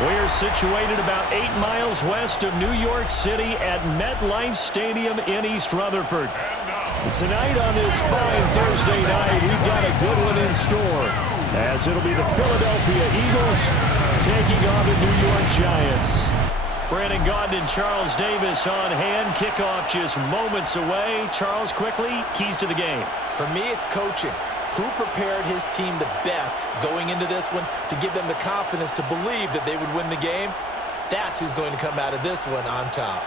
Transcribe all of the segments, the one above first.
We're situated about 8 miles west of New York City at MetLife Stadium in East Rutherford. Tonight on this fine Thursday night, we've got a good one in store, as it'll be the Philadelphia Eagles taking on the New York Giants. Brandon Gaudin and Charles Davis on hand. Kickoff just moments away. Charles, quickly, keys to the game. For me, it's coaching. Who prepared his team the best going into this one to give them the confidence to believe that they would win the game? That's who's going to come out of this one on top.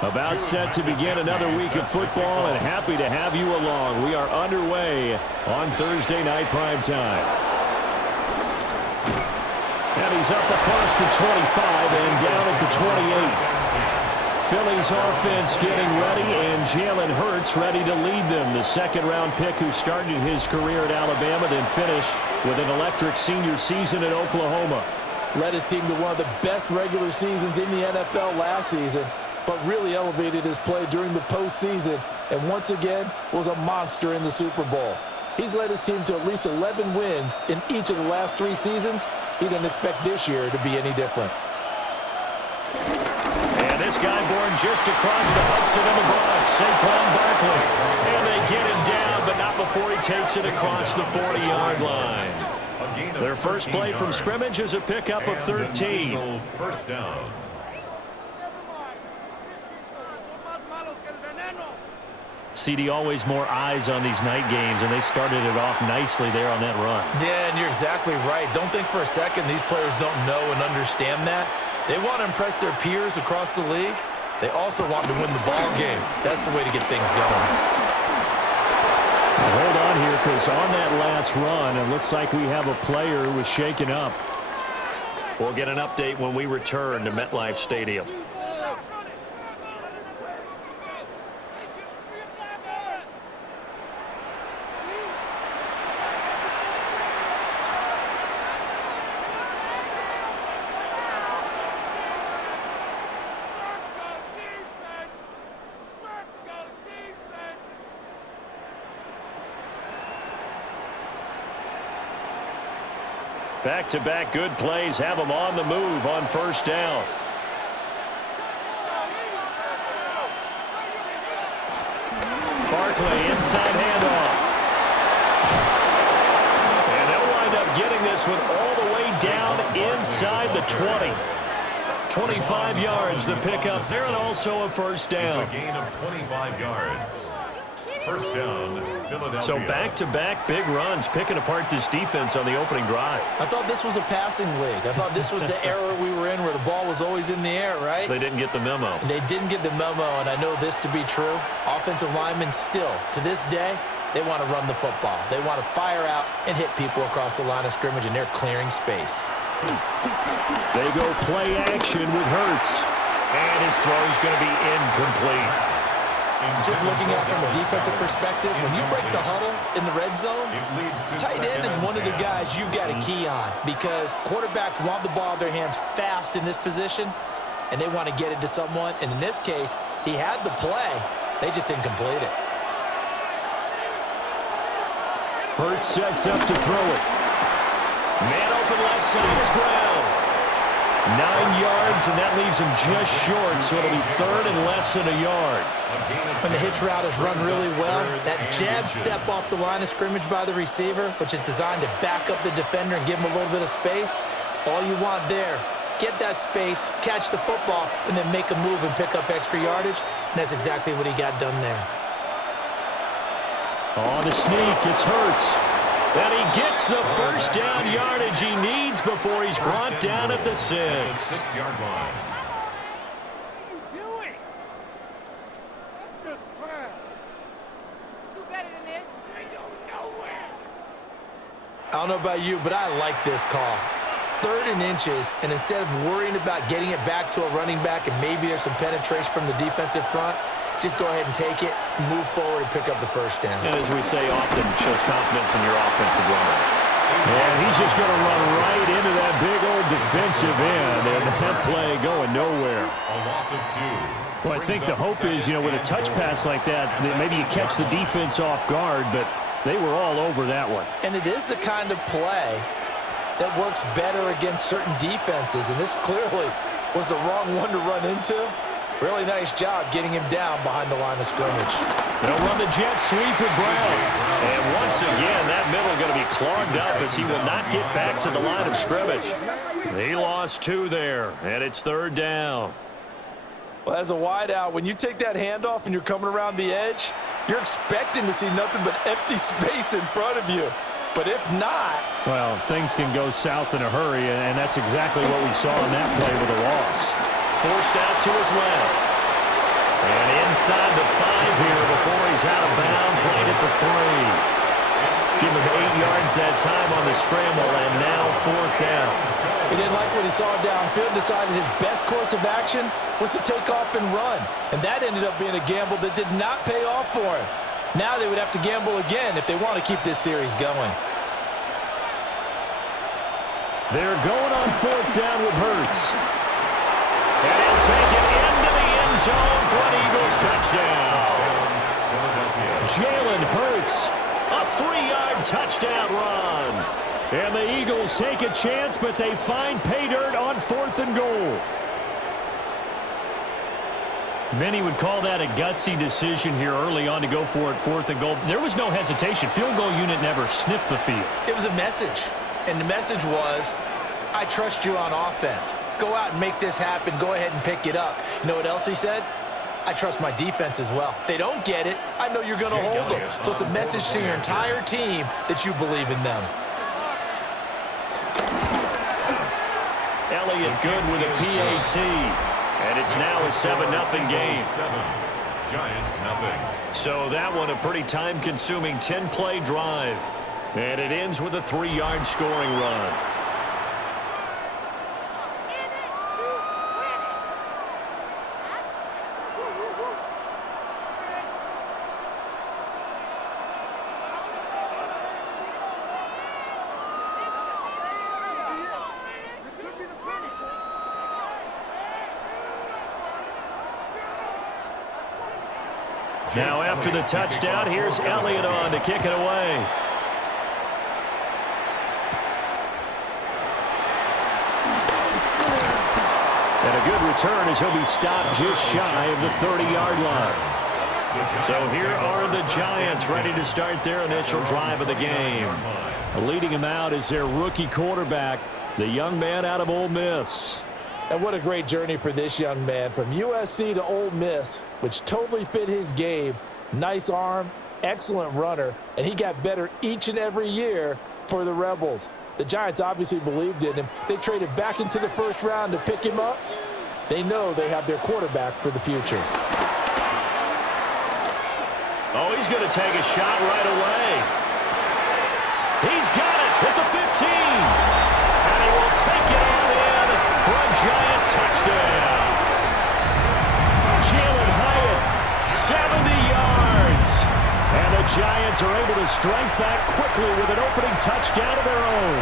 About set to begin another week of football, and happy to have you along. We are underway on Thursday night primetime. And he's up across the 25 and down at the 28. Philly's offense getting ready, and Jalen Hurts ready to lead them. The second-round pick who started his career at Alabama, then finished with an electric senior season at Oklahoma. Led his team to one of the best regular seasons in the NFL last season, but really elevated his play during the postseason, and once again was a monster in the Super Bowl. He's led his team to at least 11 wins in each of the last 3 seasons. He didn't expect this year to be any different. And this guy born just across the Hudson in the Bronx, Saquon Barkley. And they get him down, but not before he takes it across the 40-yard line. Their first play from scrimmage is a pickup of 13. First down. CD, always more eyes on these night games, and they started it off nicely there on that run. Yeah, and you're exactly right. Don't think for a second these players don't know and understand that. They want to impress their peers across the league. They also want to win the ball game. That's the way to get things going. Now hold on here, because on that last run, it looks like we have a player who was shaken up. We'll get an update when we return to MetLife Stadium. Back-to-back good plays have them on the move on first down. Barkley inside handoff. And they'll wind up getting this one all the way down inside the 20. 25 yards the pickup there, and also a first down. It's a gain of 25 yards. First down, Philadelphia. So back-to-back big runs, picking apart this defense on the opening drive. I thought this was a passing league. I thought this was the era we were in where the ball was always in the air, right? They didn't get the memo. They didn't get the memo, and I know this to be true. Offensive linemen still, to this day, they want to run the football. They want to fire out and hit people across the line of scrimmage, and they're clearing space. They go play action with Hurts. And his throw is going to be incomplete. Just looking at it from a defensive perspective, when you break the huddle in the red zone, tight end is one of the guys you've got to key on, because quarterbacks want the ball in their hands fast in this position, and they want to get it to someone. And in this case, he had the play. They just didn't complete it. Hurts sets up to throw it. Man open left side is Brown. 9 yards, and that leaves him just short, so it'll be third and less than a yard. When the hitch route is run really well, that jab step off the line of scrimmage by the receiver, which is designed to back up the defender and give him a little bit of space, all you want there, get that space, catch the football, and then make a move and pick up extra yardage, and that's exactly what he got done there. On the sneak, it's Hurts. And he gets the first down yardage he needs before he's brought down at the 6-yard line. I don't know about you, but I like this call. 3rd and inches, and instead of worrying about getting it back to a running back and maybe there's some penetration from the defensive front, just go ahead and take it, move forward, and pick up the first down. And as we say often, shows confidence in your offensive line. And he's just going to run right into that big old defensive end, and that play going nowhere. A loss of 2. Well, I think the hope is, with a touch pass like that maybe you catch the defense off guard, but they were all over that one. And it is the kind of play that works better against certain defenses, and this clearly was the wrong one to run into. Really nice job getting him down behind the line of scrimmage. They'll run the jet sweep with Brown. And once again, that middle going to be clogged up as he will not get back to the line of scrimmage. He lost 2 there, and it's 3rd down. Well, as a wideout, when you take that handoff and you're coming around the edge, you're expecting to see nothing but empty space in front of you. But if not... Well, things can go south in a hurry, and that's exactly what we saw in that play with a loss. Forced out to his left. And inside the 5 here before he's out of bounds right at the 3. Give him 8 yards that time on the scramble, and now 4th down. He didn't like what he saw downfield, decided his best course of action was to take off and run. And that ended up being a gamble that did not pay off for him. Now they would have to gamble again if they want to keep this series going. They're going on 4th down with Hurts. And he'll take it into the end zone for an Eagles touchdown. Jalen Hurts, a 3-yard touchdown run. And the Eagles take a chance, but they find pay dirt on 4th and goal. Many would call that a gutsy decision here early on to go for it 4th and goal. There was no hesitation. Field goal unit never sniffed the field. It was a message, and the message was, I trust you on offense. Go out and make this happen. Go ahead and pick it up. You know what else he said? I trust my defense as well. If they don't get it, I know you're going to hold them. So it's a message to your entire team that you believe in them. Elliott good with a PAT. And it's now a 7-0 game. 7, Giants nothing. So that one a pretty time-consuming 10-play drive. And it ends with a 3-yard scoring run. Now after the touchdown, here's Elliott on to kick it away. And a good return as he'll be stopped just shy of the 30-yard line. So here are the Giants ready to start their initial drive of the game. Leading him out is their rookie quarterback, the young man out of Ole Miss. And what a great journey for this young man from USC to Ole Miss, which totally fit his game. Nice arm, excellent runner, and he got better each and every year for the Rebels. The Giants obviously believed in him. They traded back into the 1st round to pick him up. They know they have their quarterback for the future. Oh, he's going to take a shot right away. He's got it at the 15. And he will take it all in for a Giant touchdown. Jalin Hyatt, 70 yards. And the Giants are able to strike back quickly with an opening touchdown of their own.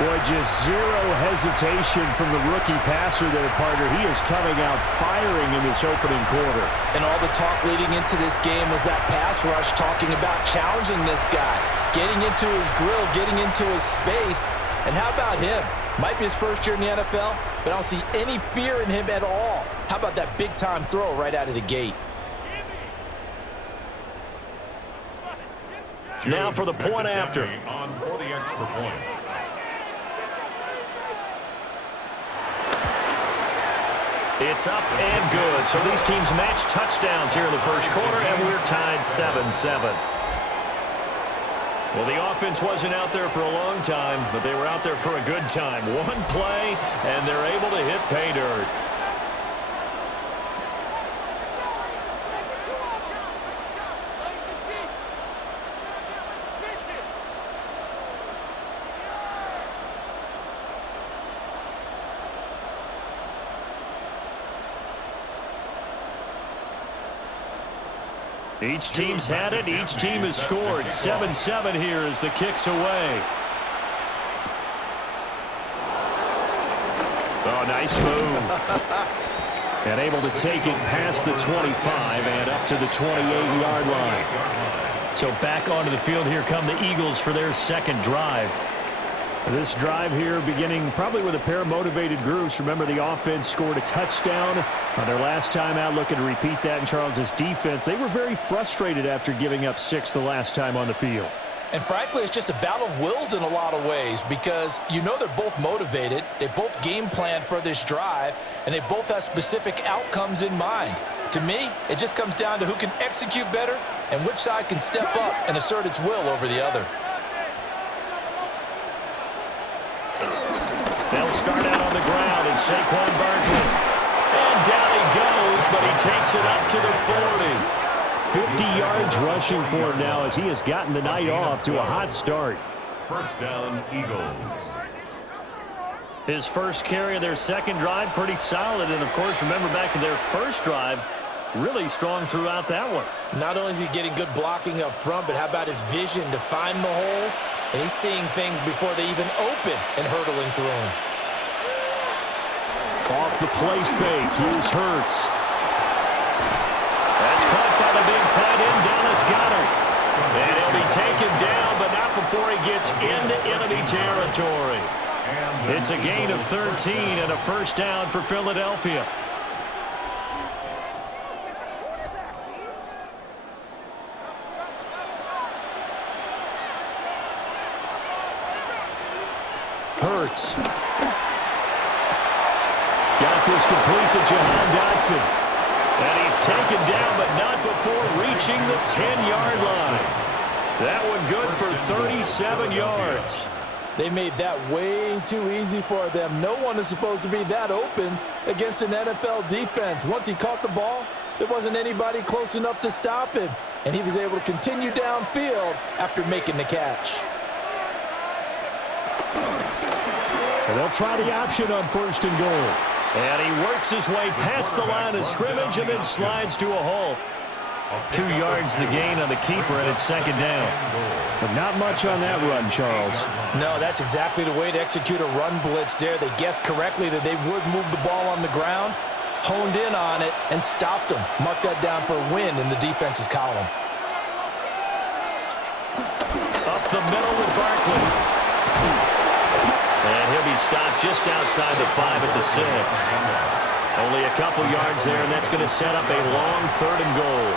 Boy, just zero hesitation from the rookie passer there, partner. He is coming out firing in this opening quarter. And all the talk leading into this game was that pass rush talking about challenging this guy, getting into his grill, getting into his space. And how about him? Might be his first year in the NFL, but I don't see any fear in him at all. How about that big-time throw right out of the gate? Now for the point after. On for the extra point. It's up and good. So these teams match touchdowns here in the first quarter, and we're tied 7-7. Well, the offense wasn't out there for a long time, but they were out there for a good time. One play, and they're able to hit pay dirt. Each team's had it. Each team has scored. 7-7 here as the kick's away. Oh, nice move. And able to take it past the 25 and up to the 28-yard line. So back onto the field, here come the Eagles for their second drive. This drive here beginning probably with a pair of motivated groups. Remember, the offense scored a touchdown on their last time out, looking to repeat that in Charles' defense. They were very frustrated after giving up 6 the last time on the field. And frankly, it's just a battle of wills in a lot of ways because you know they're both motivated. They both game planned for this drive, and they both have specific outcomes in mind. To me, it just comes down to who can execute better and which side can step up and assert its will over the other. They'll start out on the ground, and Saquon Barkley. And down he goes, but he takes it up to the 40. 50 yards rushing for him now as he has gotten the night off to a hot start. First down, Eagles. His first carry of their second drive, pretty solid. And, of course, remember back to their first drive, really strong throughout that one. Not only is he getting good blocking up front, but how about his vision to find the holes? And he's seeing things before they even open and hurdling through them. Off the play fake, here's Hurts. That's caught by the big tight end, Dallas Goedert. And he'll be taken down, but not before he gets into enemy territory. It's a gain of 13 and a first down for Philadelphia. Hurts. Got this complete to Jahan Dotson. And he's taken down, but not before reaching the 10-yard line. That one good for 37 yards. They made that way too easy for them. No one is supposed to be that open against an NFL defense. Once he caught the ball, there wasn't anybody close enough to stop him. And he was able to continue downfield after making the catch. And they'll try the option on first and goal. And he works his way past the line of scrimmage and then slides to a halt. 2 yards the gain on the keeper, and it's second down. But not much on that run, Charles. No, that's exactly the way to execute a run blitz there. They guessed correctly that they would move the ball on the ground, honed in on it, and stopped them. Mark that down for a win in the defense's column. Up the middle with Barkley. And he'll be stopped just outside the 5 at the 6. Only a couple yards there, and that's going to set up a long third and goal.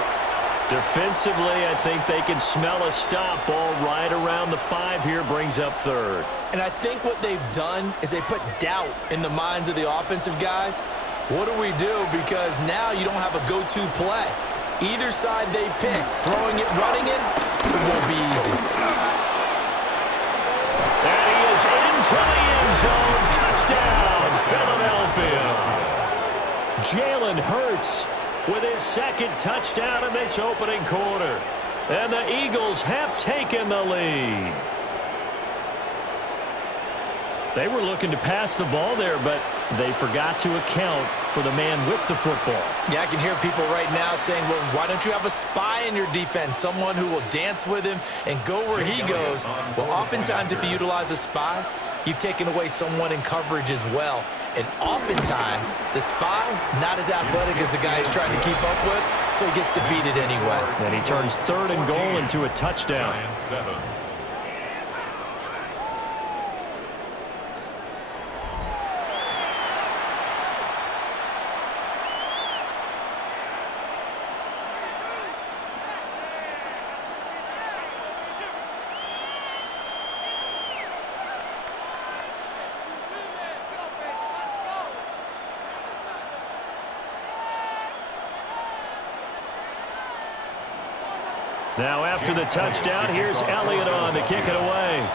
Defensively, I think they can smell a stop. Ball right around the 5 here, brings up third. And I think what they've done is they put doubt in the minds of the offensive guys. What do we do? Because now you don't have a go-to play. Either side they pick, throwing it, running it, it won't be easy. And he is into the end zone. Touchdown, Philadelphia. Jalen Hurts with his second touchdown in this opening quarter. And the Eagles have taken the lead. They were looking to pass the ball there, but they forgot to account for the man with the football. Yeah, I can hear people right now saying, well, why don't you have a spy in your defense, someone who will dance with him and go where he goes? Well, oftentimes if you utilize a spy, you've taken away someone in coverage as well. And oftentimes, the spy, not as athletic as the guy he's trying to keep up with, so he gets defeated anyway. And he turns third and goal into a touchdown. Now after the touchdown, here's Elliott on to kick it away.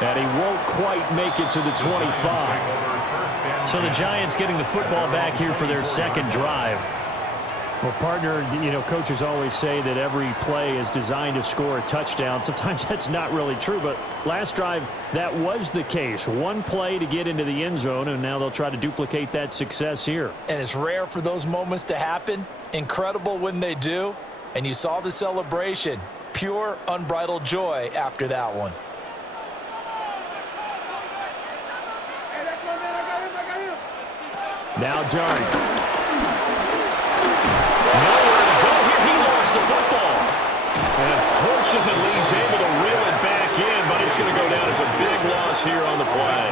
And he won't quite make it to the 25. So the Giants getting the football back here for their second drive. Well, partner, you know, coaches always say that every play is designed to score a touchdown. Sometimes that's not really true, but last drive, that was the case. One play to get into the end zone, and now they'll try to duplicate that success here. And it's rare for those moments to happen. Incredible when they do. And you saw the celebration. pure, unbridled joy after that one. Now Dart. Nowhere to go here. He lost the football. And fortunately, he's able to reel it back in, but it's going to go down as a big loss here on the play.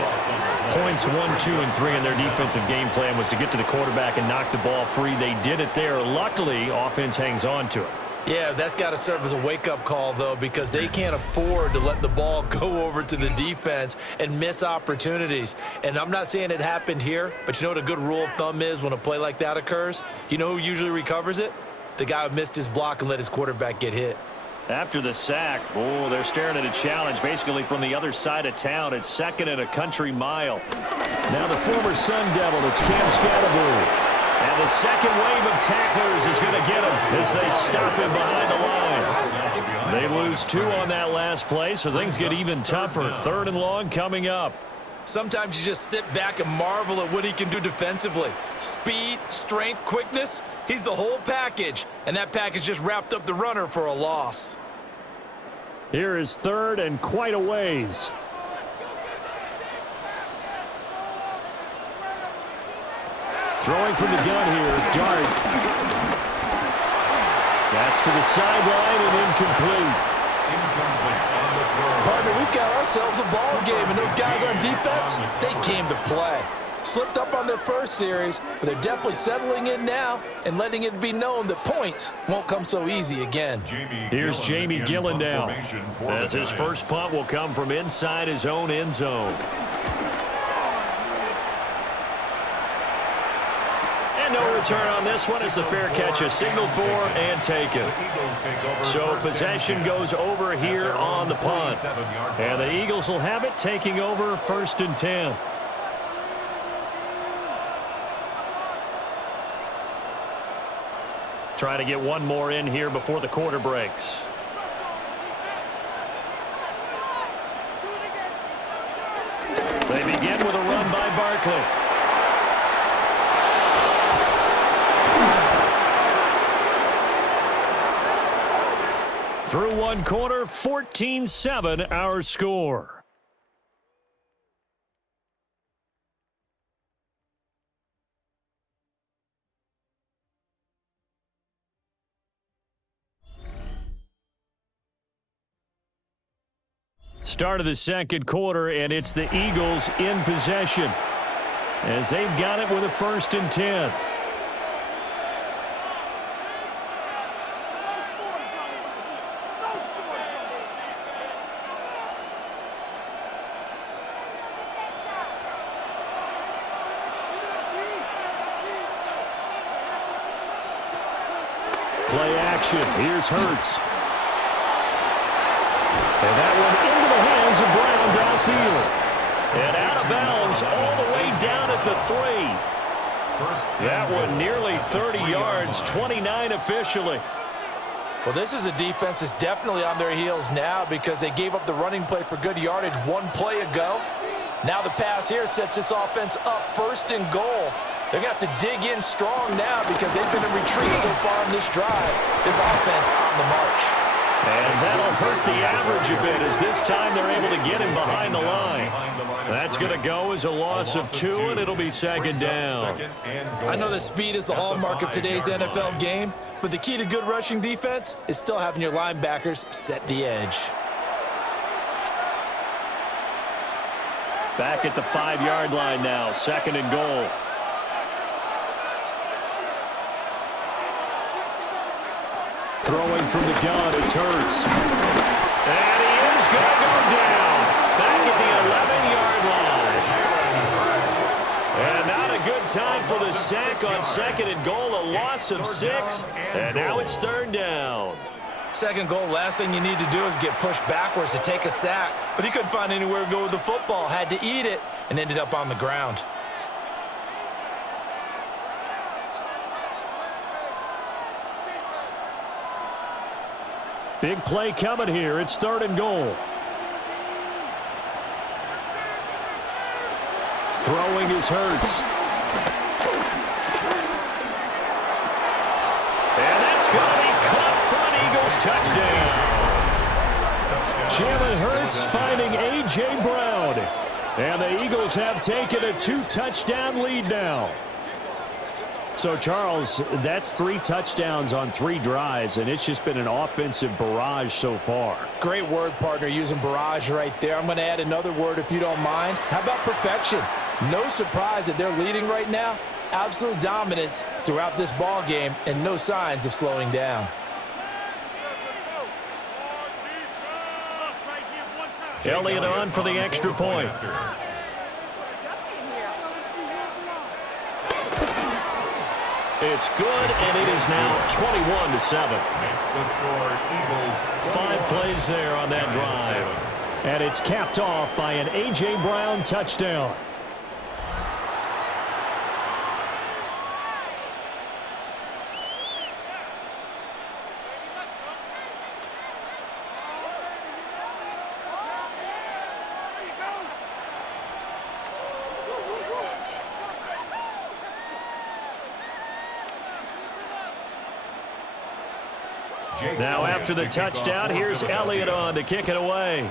Points 1, 2, and 3 in their defensive game plan was to get to the quarterback and knock the ball free. They did it there. Luckily, offense hangs on to it. Yeah, that's got to serve as a wake-up call, though, because they can't afford to let the ball go over to the defense and miss opportunities. And I'm not saying it happened here, but you know what a good rule of thumb is when a play like that occurs? You know who usually recovers it? The guy who missed his block and let his quarterback get hit. After the sack, oh, they're staring at a challenge basically from the other side of town. It's 2nd and a country mile. Now the former Sun Devil, it's Cam Scatterbury. And the second wave of tacklers is going to get him as they stop him behind the line. They lose 2 on that last play, so things get even tougher. 3rd and long coming up. Sometimes you just sit back and marvel at what he can do defensively. Speed, strength, quickness, he's the whole package. And that package just wrapped up the runner for a loss. Here is 3rd and quite a ways. Throwing from the gun here, Dart. That's to the sideline and incomplete. Partner, we've got ourselves a ball game, and those guys on defense, they came to play. Slipped up on their first series, but they're definitely settling in now and letting it be known that points won't come so easy again. Here's Jamie Gillen now, as his first punt will come from inside his own end zone. No return on this one as the fair catch is signaled for and taken. So possession goes over here on the punt. And the Eagles will have it, taking over 1st and 10. Try to get one more in here before the quarter breaks. They begin with a run by Barkley. Through one quarter, 14-7 our score. Start of the second quarter, and it's the Eagles in possession as they've got it with a 1st and 10. Play action. Here's Hurts. And that one into the hands of Brown downfield. And out of bounds all the way down at the 3. That one nearly 30 yards, 29 officially. Well, this is a defense that's definitely on their heels now because they gave up the running play for good yardage one play ago. Now the pass here sets this offense up 1st and goal. They're going to have to dig in strong now because they've been in retreat so far on this drive. This offense on the march. And that'll hurt the average a bit as this time they're able to get him behind the line. That's going to go as a loss of 2, and it'll be 2nd down. I know that speed is the hallmark of today's NFL game, but the key to good rushing defense is still having your linebackers set the edge. Back at the 5-yard line now, 2nd and goal. Throwing from the gun, it's Hurts. And he is going to go down. Back at the 11-yard line. And not a good time for the sack on 2nd and goal. A loss of 6. And now it's 3rd down. 2nd goal, last thing you need to do is get pushed backwards to take a sack. But he couldn't find anywhere to go with the football. Had to eat it and ended up on the ground. Big play coming here. It's 3rd and goal. Throwing is Hurts. And that's going to be caught front. Eagles touchdown. Jalen Hurts finding A.J. Brown. And the Eagles have taken a 2-touchdown lead now. So, Charles, that's 3 touchdowns on 3 drives, and it's just been an offensive barrage so far. Great word, partner, using barrage right there. I'm going to add another word if you don't mind. How about perfection? No surprise that they're leading right now. Absolute dominance throughout this ball game and no signs of slowing down. Elliott on for the extra point. It's good, and it is now 21-7. Makes the score Eagles. 5 plays there on that drive. And it's capped off by an A.J. Brown touchdown. Now after the touchdown, here's Elliott on to kick it away.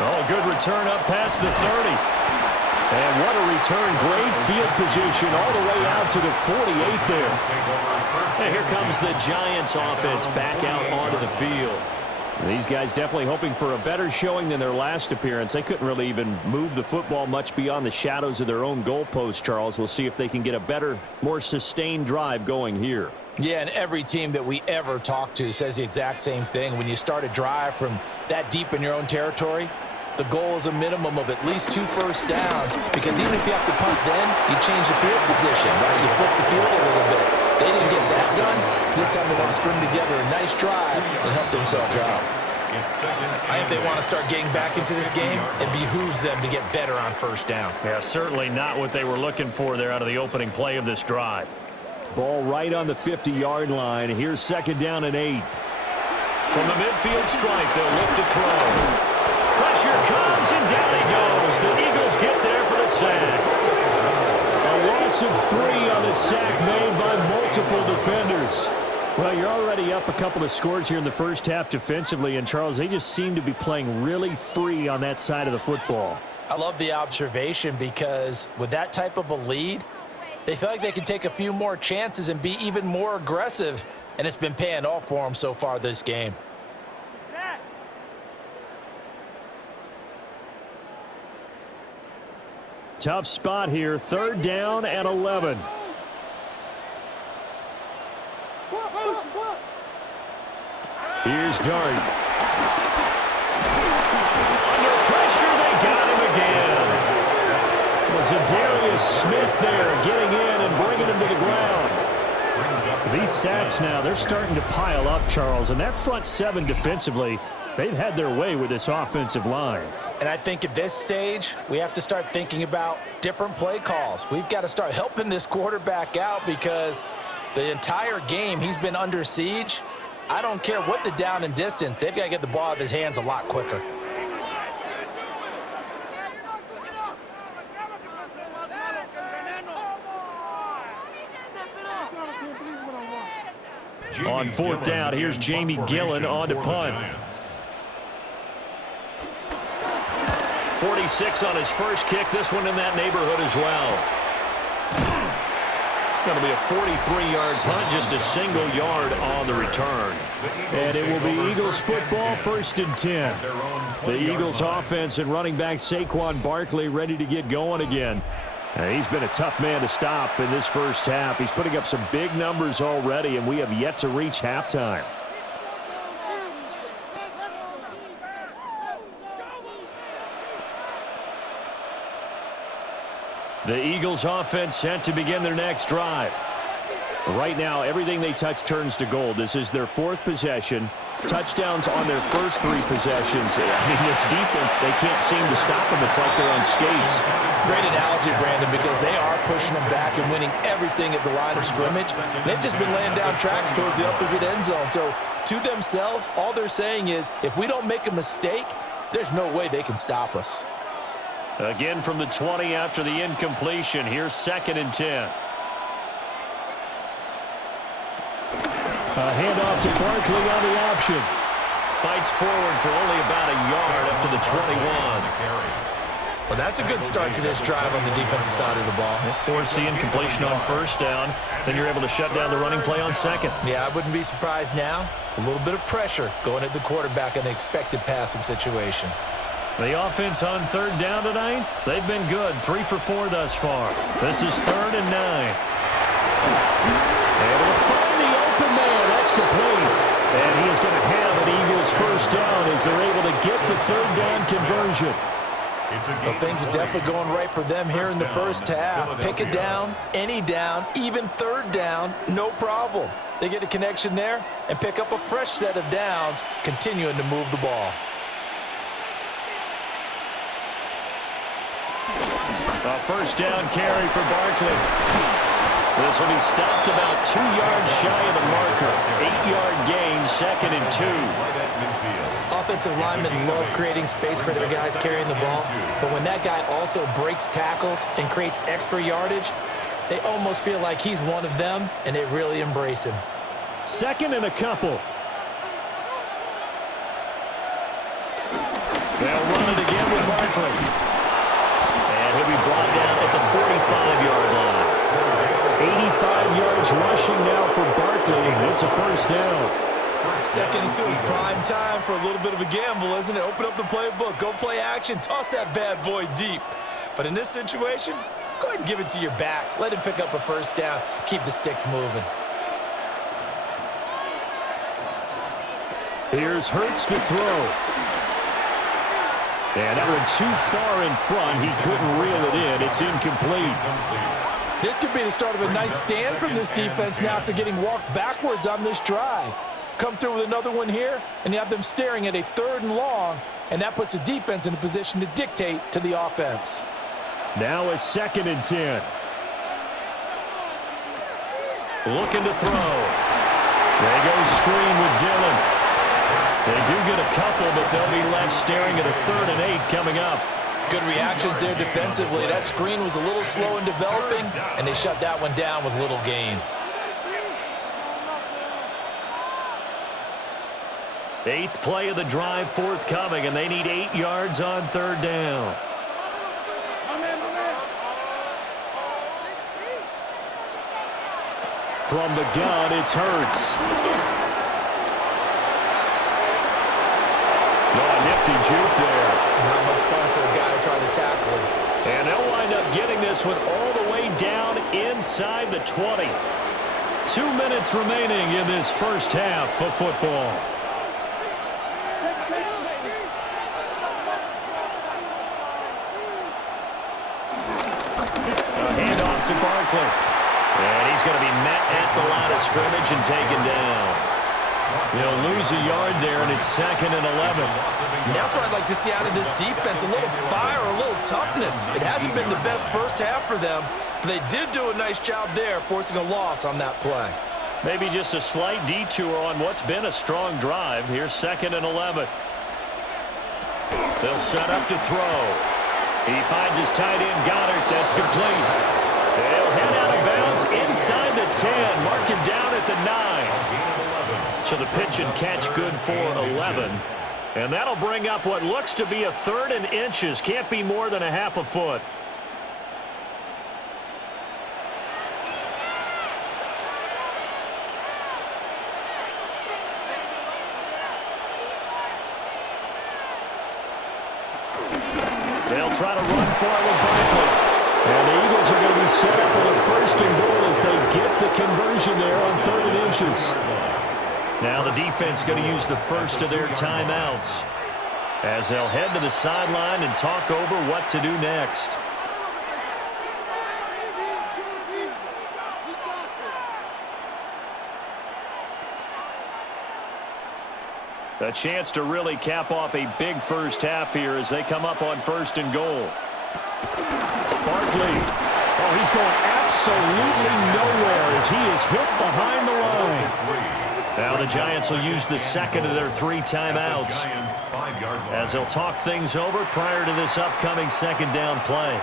Oh, good return up past the 30. And what a return. Great field position all the way out to the 48 there. And here comes the Giants offense back out onto the field. These guys definitely hoping for a better showing than their last appearance. They couldn't really even move the football much beyond the shadows of their own goalpost, Charles. We'll see if they can get a better, more sustained drive going here. Yeah, and every team that we ever talk to says the exact same thing. When you start a drive from that deep in your own territory, the goal is a minimum of at least 2 first downs, because even if you have to punt then, you change the field position, right? You flip the field a little bit. They didn't get that done. This time they want to string together a nice drive and help themselves out. I think they want to start getting back into this game. It behooves them to get better on first down. Yeah, certainly not what they were looking for there out of the opening play of this drive. Ball right on the 50-yard line. Here's 2nd down and 8. From the midfield stripe, they'll look to throw. Pressure comes, and down he goes. The Eagles get there for the sack. A loss of 3 on the sack made by multiple defenders. Well, you're already up a couple of scores here in the first half defensively, and, Charles, they just seem to be playing really free on that side of the football. I love the observation, because with that type of a lead, they feel like they can take a few more chances and be even more aggressive, and it's been paying off for them so far this game. Tough spot here, 3rd down and 11. Here's Dart. Under pressure, they got him again. Was it Darius Smith there getting in and bringing him to the ground? These sacks now, they're starting to pile up, Charles, and that front 7 defensively, they've had their way with this offensive line. And I think at this stage, we have to start thinking about different play calls. We've got to start helping this quarterback out, because the entire game he's been under siege. I don't care what the down and distance. They've got to get the ball out of his hands a lot quicker. On 4th down, here's Jamie Gillen on to punt. 46 on his first kick. This one in that neighborhood as well. Going to be a 43-yard punt, just a single yard on the return. And it will be Eagles football, 1st and 10. The Eagles offense and running back Saquon Barkley ready to get going again. He's been a tough man to stop in this first half. He's putting up some big numbers already, and we have yet to reach halftime. The Eagles offense set to begin their next drive. Right now, everything they touch turns to gold. This is their 4th possession. Touchdowns on their first 3 possessions. I mean, this defense, they can't seem to stop them. It's like they're on skates. Great analogy, Brandon, because they are pushing them back and winning everything at the line of scrimmage. They've just been laying down tracks towards the opposite end zone. So to themselves, all they're saying is, if we don't make a mistake, there's no way they can stop us. Again from the 20 after the incompletion. Here's 2nd and 10. A handoff to Barkley on the option. Fights forward for only about a yard up to the 21. Well, that's a good start to this drive on the defensive side of the ball. Forcing completion on first down. Then you're able to shut down the running play on second. Yeah, I wouldn't be surprised now. A little bit of pressure going at the quarterback in the expected passing situation. The offense on third down tonight, they've been good. 3 for 4 thus far. This is 3rd and 9. Able to find the open man. That's complete. And he is going to have an Eagles first down as they're able to get the third down conversion. Well, things are definitely going right for them here in the first half. Pick it down, any down, even third down, no problem. They get a connection there and pick up a fresh set of downs, continuing to move the ball. A first down carry for Barkley. This will be stopped about 2 yards shy of the marker. 8-yard gain, 2nd and 2. Offensive linemen love creating space for their guys carrying the ball, but when that guy also breaks tackles and creates extra yardage, they almost feel like he's one of them, and they really embrace him. 2nd and a couple. They'll run it again with Barkley. And he'll be brought down at the 45-yard line. 85 yards rushing now for Barkley. It's a first down. 2nd and 2 is prime time for a little bit of a gamble, isn't it? Open up the playbook, go play action, toss that bad boy deep. But in this situation, go ahead and give it to your back. Let him pick up a first down. Keep the sticks moving. Here's Hurts to throw. And that one too far in front. He couldn't reel it in. It's incomplete. This could be the start of a nice stand from this defense now after getting walked backwards on this drive. Come through with another one here, and you have them staring at a 3rd and long, and that puts the defense in a position to dictate to the offense. Now a 2nd and 10. Looking to throw. They go screen with Dillon. They do get a couple, but they'll be left staring at a 3rd and 8 coming up. Good reactions there defensively. That screen was a little slow in developing, and they shut that one down with little gain. 8th play of the drive forthcoming, and they need 8 yards on 3rd down. From the gun, it's Hurts. Oh, a nifty juke there. Not much fun for a guy trying to tackle him. And they'll wind up getting this one all the way down inside the 20. 2 minutes remaining in this first half of football. To Barkley. And he's going to be met at the line of scrimmage and taken down. They'll lose a yard there, and it's 2nd and 11. And that's what I'd like to see out of this defense, a little fire, a little toughness. It hasn't been the best first half for them, but they did do a nice job there, forcing a loss on that play. Maybe just a slight detour on what's been a strong drive. Here's 2nd and 11. They'll set up to throw. He finds his tight end, Goddard. That's complete. They'll head out of bounds inside the 10. Mark him down at the 9. So the pitch and catch good for 11. And that'll bring up what looks to be a 3rd and inches. Can't be more than a half a foot. They'll try to run for it with Barkley. And the Eagles are going to be set up with a 1st and goal as they get the conversion there on 3rd and inches. Now the defense going to use the first of their timeouts as they'll head to the sideline and talk over what to do next. A chance to really cap off a big first half here as they come up on 1st and goal. Barkley. Oh, he's going absolutely nowhere as he is hit behind the line. Now the Giants will use the 2nd of their 3 timeouts as they'll talk things over prior to this upcoming 2nd down play.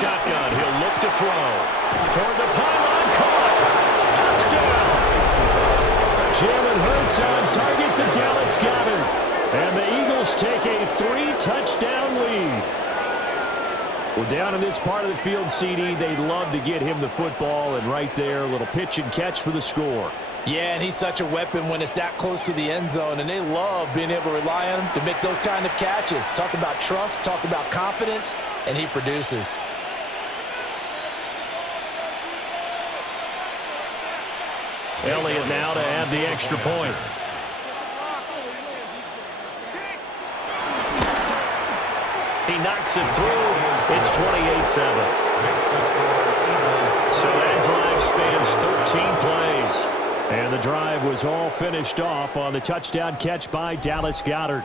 shotgun. He'll look to throw. Toward the pylon, caught. Touchdown. Jalen Hurts on target to Dallas Goedert. And the Eagles take a 3-touchdown lead. Well, down in this part of the field, CD, they'd love to get him the football, and right there, a little pitch and catch for the score. Yeah, and he's such a weapon when it's that close to the end zone, and they love being able to rely on him to make those kind of catches. Talk about trust, talk about confidence, and he produces. Elliott now to add the extra point. He knocks it through. It's 28-7. So that drive spans 13 plays. And the drive was all finished off on the touchdown catch by Dallas Goedert.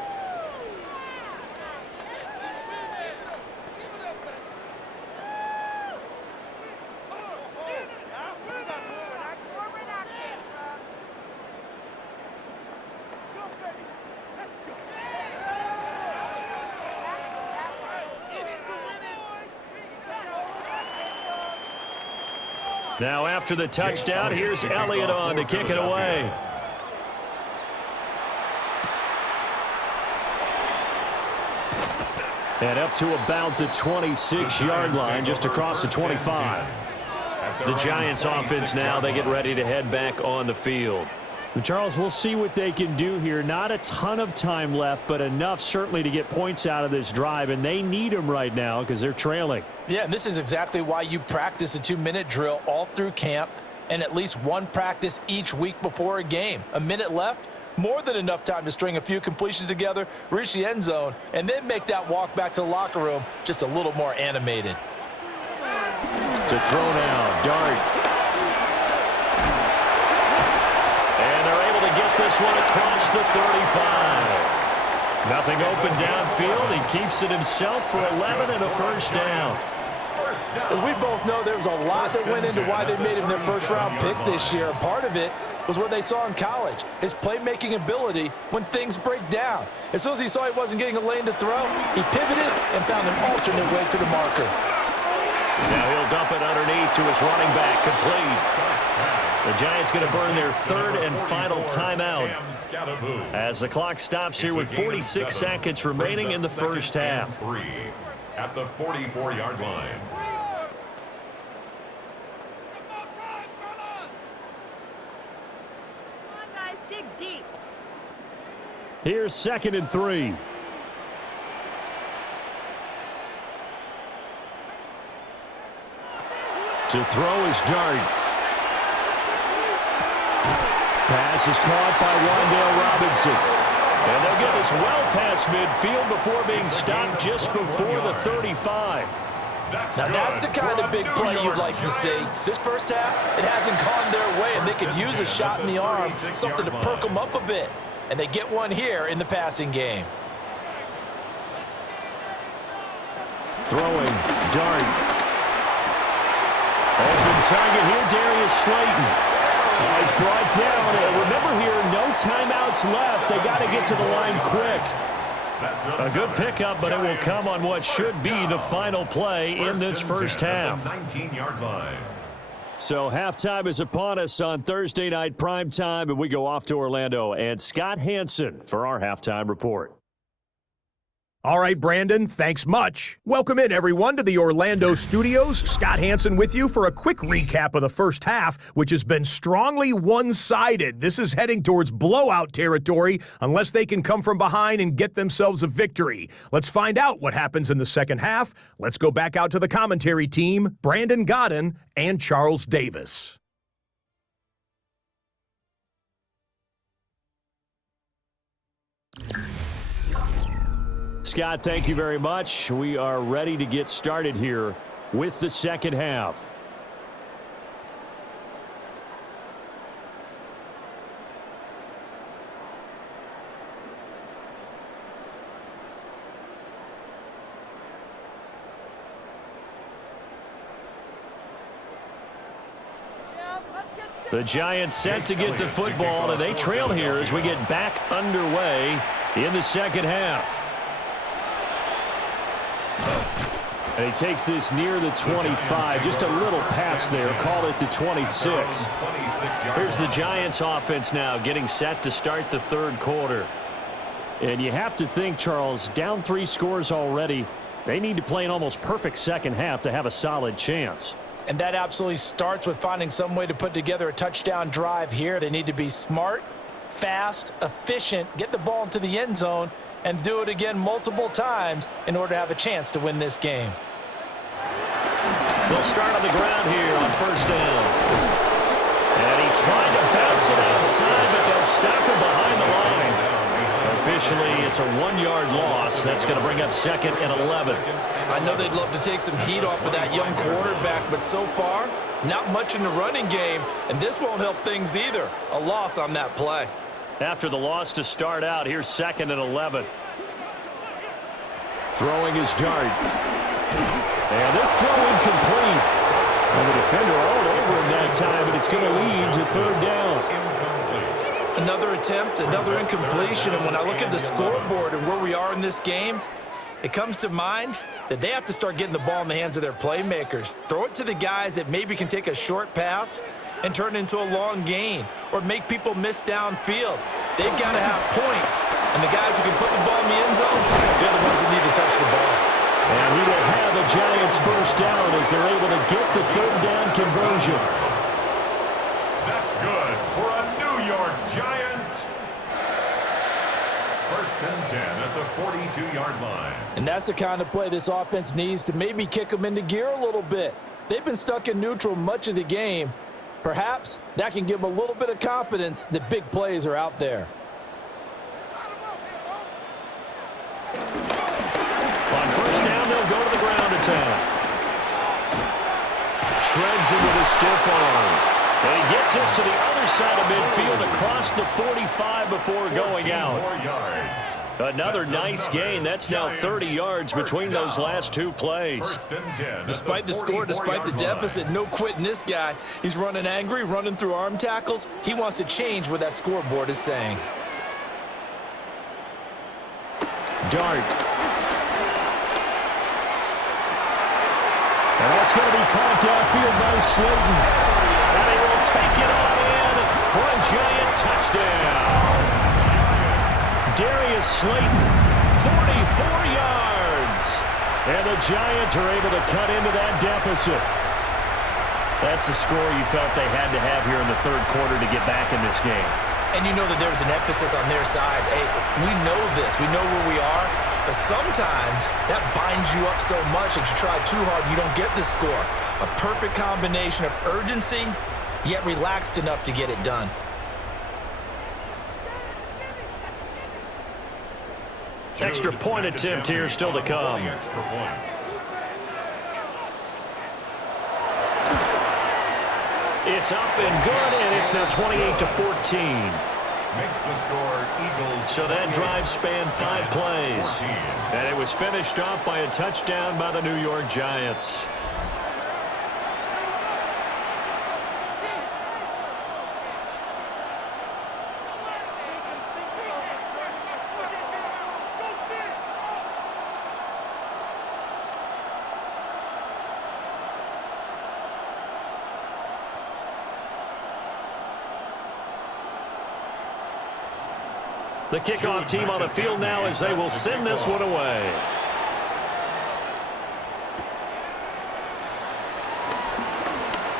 Now after the touchdown, here's Elliott on to kick it away. And up to about the 26-yard line, just across the 25. The Giants offense now, they get ready to head back on the field. Charles, we'll see what they can do here. Not a ton of time left, but enough certainly to get points out of this drive, and they need them right now because they're trailing. Yeah, and this is exactly why you practice a 2-minute drill all through camp and at least one practice each week before a game. A minute left, more than enough time to string a few completions together, reach the end zone, and then make that walk back to the locker room just a little more animated. To throw now, Dart. And they're able to get this one across the 35. Nothing open downfield. He keeps it himself for 11 and a first down. As we both know, there was a lot that went into why they made him their first-round pick this year. Part of it was what they saw in college, his playmaking ability when things break down. As soon as he saw he wasn't getting a lane to throw, he pivoted and found an alternate way to the marker. Now he'll dump it underneath to his running back, complete. The Giants going to burn their third and final timeout as the clock stops here with 46 seconds remaining in the first half. At the 44-yard line. Here's 2nd and 3. To throw is Dart. Pass is caught by Wan'Dale Robinson. And they'll get this well past midfield before being stopped just before the 35. Now that's the kind of big play you'd like to see. This first half, it hasn't gone their way, and they could use a shot in the arm, something to perk them up a bit. And they get one here in the passing game. Throwing, Dart. Open target here, Darius Slayton. He's brought down. And remember here, no timeouts left. They got to get to the line quick. A good pickup, but it will come on what should be the final play in this first half. 19-yard line. So halftime is upon us on Thursday night primetime, and we go off to Orlando. And Scott Hansen for our halftime report. All right, Brandon, thanks much. Welcome in, everyone, to the Orlando studios. Scott Hansen with you for a quick recap of the first half, which has been strongly one-sided. This is heading towards blowout territory unless they can come from behind and get themselves a victory. Let's find out what happens in the second half. Let's go back out to the commentary team, Brandon Gaudin and Charles Davis. Scott, thank you very much. We are ready to get started here with the second half. The Giants set to get the football, and they trail here as we get back underway in the second half. And he takes this near the 25. Just a little pass there. Call it the 26. Here's the Giants offense now getting set to start the third quarter. And you have to think, Charles, down 3 scores already. They need to play an almost perfect second half to have a solid chance. And that absolutely starts with finding some way to put together a touchdown drive here. They need to be smart, fast, efficient, get the ball into the end zone, and do it again multiple times in order to have a chance to win this game. They'll start on the ground here on first down. And he tried to bounce it outside, but they'll stop him behind the line. Officially, it's a 1-yard loss. That's going to bring up 2nd and 11. I know they'd love to take some heat off of that young quarterback, but so far, not much in the running game, and this won't help things either. A loss on that play. After the loss to start out, here's 2nd and 11. Throwing his Dart. And this throw incomplete. And the defender all over him that time, and it's going to lead to 3rd down. Another attempt, another incompletion, and when I look at the scoreboard and where we are in this game, it comes to mind that they have to start getting the ball in the hands of their playmakers. Throw it to the guys that maybe can take a short pass and turn it into a long gain or make people miss downfield. They've got to have points, and the guys who can put the ball in the end zone, they're the ones that need to touch the ball. And we will have the Giants first down as they're able to get the 3rd down conversion. That's good for a New York Giant. 1st and 10 at the 42-yard line. And that's the kind of play this offense needs to maybe kick them into gear a little bit. They've been stuck in neutral much of the game. Perhaps that can give them a little bit of confidence that big plays are out there. On first down, they'll go to the ground attack. Shreds into the stiff arm. And he gets us to the other side of midfield across the 45 before going out. Another nice gain. That's now 30 yards between those last 2 plays. Despite the score, despite the deficit, no quitting this guy. He's running angry, running through arm tackles. He wants to change what that scoreboard is saying. Dart. And that's going to be caught downfield by Slayton. And he will take it on in for a Giant touchdown. Darius Slayton, 44 yards. And the Giants are able to cut into that deficit. That's a score you felt they had to have here in the 3rd quarter to get back in this game. And you know that there's an emphasis on their side. Hey, we know this. We know where we are. But sometimes that binds you up so much that you try too hard, you don't get the score. A perfect combination of urgency, yet relaxed enough to get it done. Extra point attempt here still to come. It's up and good, and it's now 28-14. Makes the score Eagles. So that drive spanned 5 plays. And it was finished off by a touchdown by the New York Giants. The kickoff team on the field now as they will send this one away.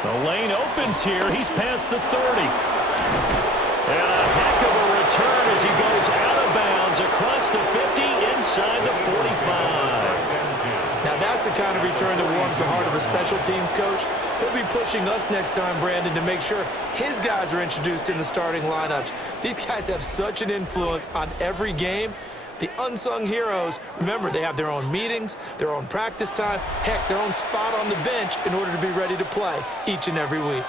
The lane opens here. He's past the 30. And a heck of a return as he goes out of bounds across the 50 inside the 45. Now that's the kind of return that warms the heart of a special teams coach. He'll be pushing us next time, Brandon, to make sure his guys are introduced in the starting lineups. These guys have such an influence on every game. The unsung heroes, remember, they have their own meetings, their own practice time, heck, their own spot on the bench in order to be ready to play each and every week.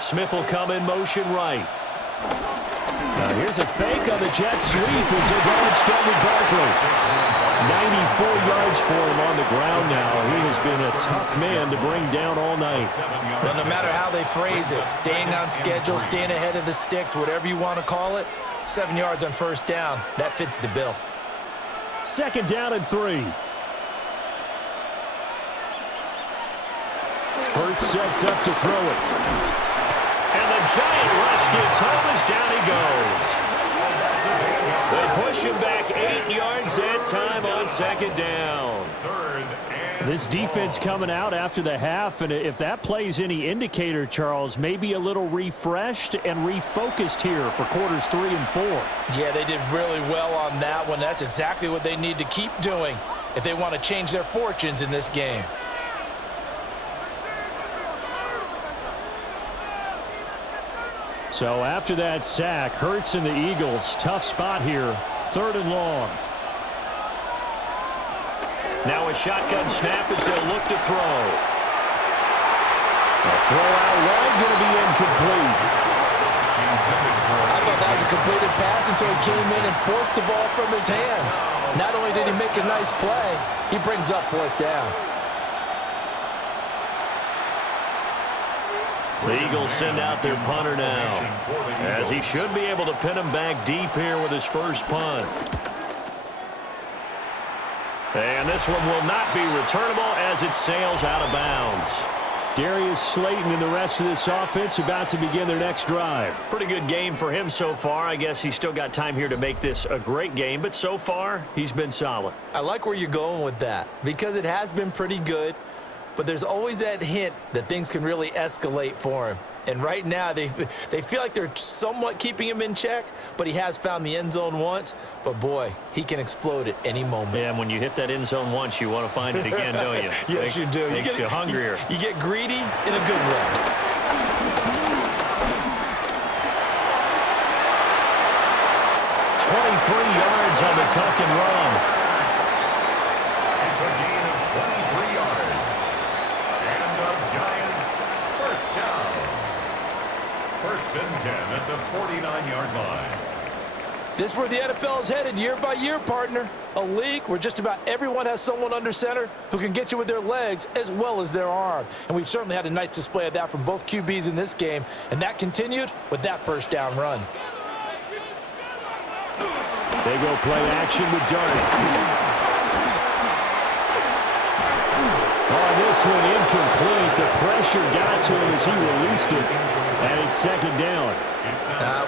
Smith will come in motion right. Now here's a fake on the jet sweep as they go instead with Barkley. 94 yards for him on the ground now. He has been a tough man to bring down all night. Well, no matter how they phrase it, staying on schedule, staying ahead of the sticks, whatever you want to call it, 7 yards on first down, that fits the bill. 2nd down and 3. Hurts sets up to throw it. And the giant rush gets home as down he goes. They push him back 8 yards that time on 2nd down. This defense coming out after the half, and if that plays any indicator, Charles, maybe a little refreshed and refocused here for quarters 3 and 4. Yeah, they did really well on that one. That's exactly what they need to keep doing if they want to change their fortunes in this game. So after that sack, Hurts and the Eagles, tough spot here, 3rd and long. Now a shotgun snap as they'll look to throw. A throw out long, going to be incomplete. I thought that was a completed pass until he came in and forced the ball from his hands. Not only did he make a nice play, he brings up 4th down. The Eagles send out their punter now, as he should be able to pin him back deep here with his first punt. And this one will not be returnable as it sails out of bounds. Darius Slayton and the rest of this offense about to begin their next drive. Pretty good game for him so far. I guess he's still got time here to make this a great game, but so far he's been solid. I like where you're going with that because it has been pretty good. But there's always that hint that things can really escalate for him. And right now, they feel like they're somewhat keeping him in check, but he has found the end zone once. But, boy, he can explode at any moment. Yeah, and when you hit that end zone once, you want to find it again, don't you? Yes, you do. Makes you hungrier. You get greedy in a good way. Yards on the tuck and run. It's a gain of 23 yards. And the Giants first down. 1st and 10 at the 49-yard line. This is where the NFL is headed year by year, partner. A league where just about everyone has someone under center who can get you with their legs as well as their arm. And we've certainly had a nice display of that from both QBs in this game, and that continued with that first down run. They go play action with Dart. On this one, incomplete. The pressure got to him as he released it, and it's 2nd down.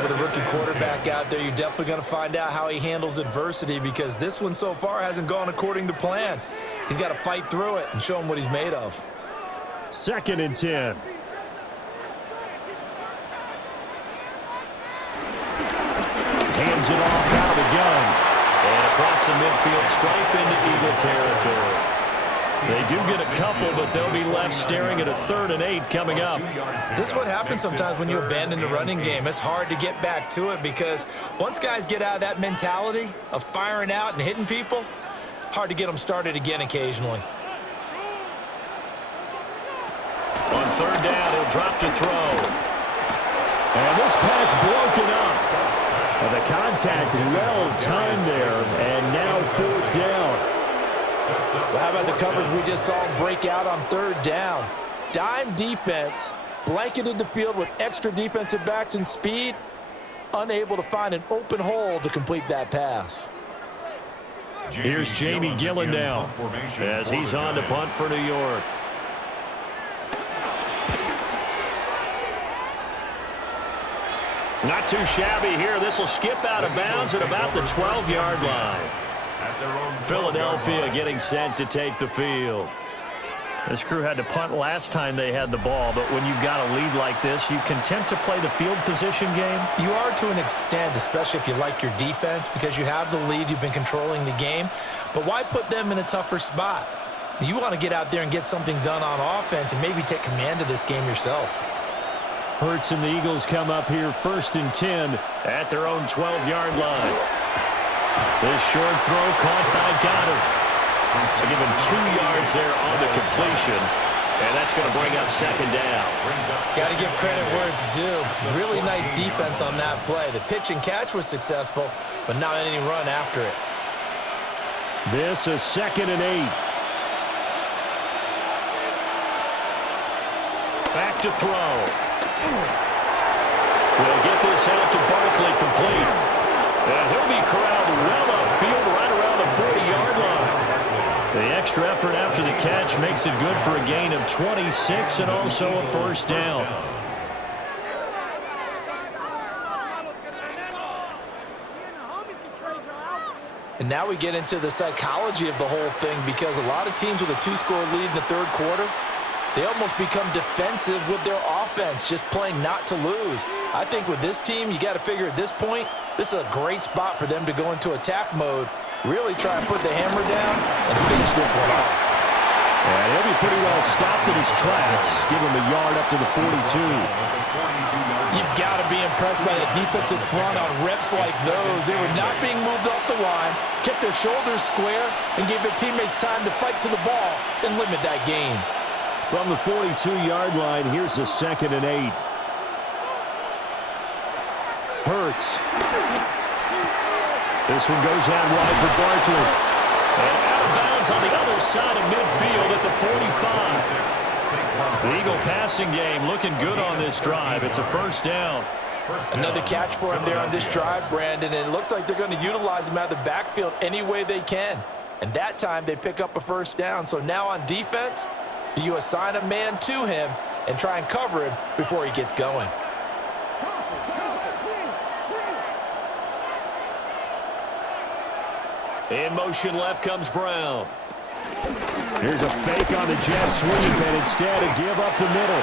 With a rookie quarterback out there, you're definitely going to find out how he handles adversity because this one so far hasn't gone according to plan. He's got to fight through it and show him what he's made of. 2nd and 10. Hands it off out of the gun. And across the midfield stripe into Eagle territory. They do get a couple, but they'll be left staring at a 3rd and 8 coming up. This is what happens sometimes when you abandon the running game. It's hard to get back to it because once guys get out of that mentality of firing out and hitting people, hard to get them started again occasionally. On 3rd down, he'll drop to throw. And this pass broken up. The contact well timed there, and now 4th down. Well, how about the coverage we just saw him break out on 3rd down? Dime defense, blanketed the field with extra defensive backs and speed, unable to find an open hole to complete that pass. Here's Jamie Gillen now as he's on to punt for New York. Not too shabby here. This will skip out of bounds at about the 12-yard line. Philadelphia getting set to take the field. This crew had to punt last time they had the ball, but when you've got a lead like this, you content to play the field position game? You are to an extent, especially if you like your defense, because you have the lead, you've been controlling the game. But why put them in a tougher spot? You want to get out there and get something done on offense and maybe take command of this game yourself. Hurts and the Eagles come up here 1st and 10 at their own 12-yard line. This short throw caught by Goddard. So give him 2 yards there on the completion, and that's going to bring up 2nd down. Got to give credit where it's due. Really nice defense on that play. The pitch and catch was successful, but not any run after it. This is 2nd and 8. Back to throw. We'll get this out to Barkley, complete. And he'll be corralled well upfield right around the 40-yard line. The extra effort after the catch makes it good for a gain of 26 and also a first down. And now we get into the psychology of the whole thing, because a lot of teams with a 2-score lead in the third quarter, they almost become defensive with their offense, just playing not to lose. I think with this team, you got to figure at this point, this is a great spot for them to go into attack mode, really try and put the hammer down and finish this one off. And he'll be pretty well stopped in his tracks. Give him a yard up to the 42. You've got to be impressed by the defensive front on reps like those. They were not being moved off the line, kept their shoulders square, and gave their teammates time to fight to the ball and limit that gain. From the 42-yard line, here's the 2nd and 8. Hurts. This one goes out wide for Barkley. And out of bounds on the other side of midfield at the 45. The Eagle passing game looking good on this drive. It's a first down. Another catch for him there on this drive, Brandon, and it looks like they're going to utilize him out of the backfield any way they can. And that time they pick up a first down. So now on defense, do you assign a man to him and try and cover him before he gets going? In motion left comes Brown. Here's a fake on the jet sweep, and instead a give up the middle.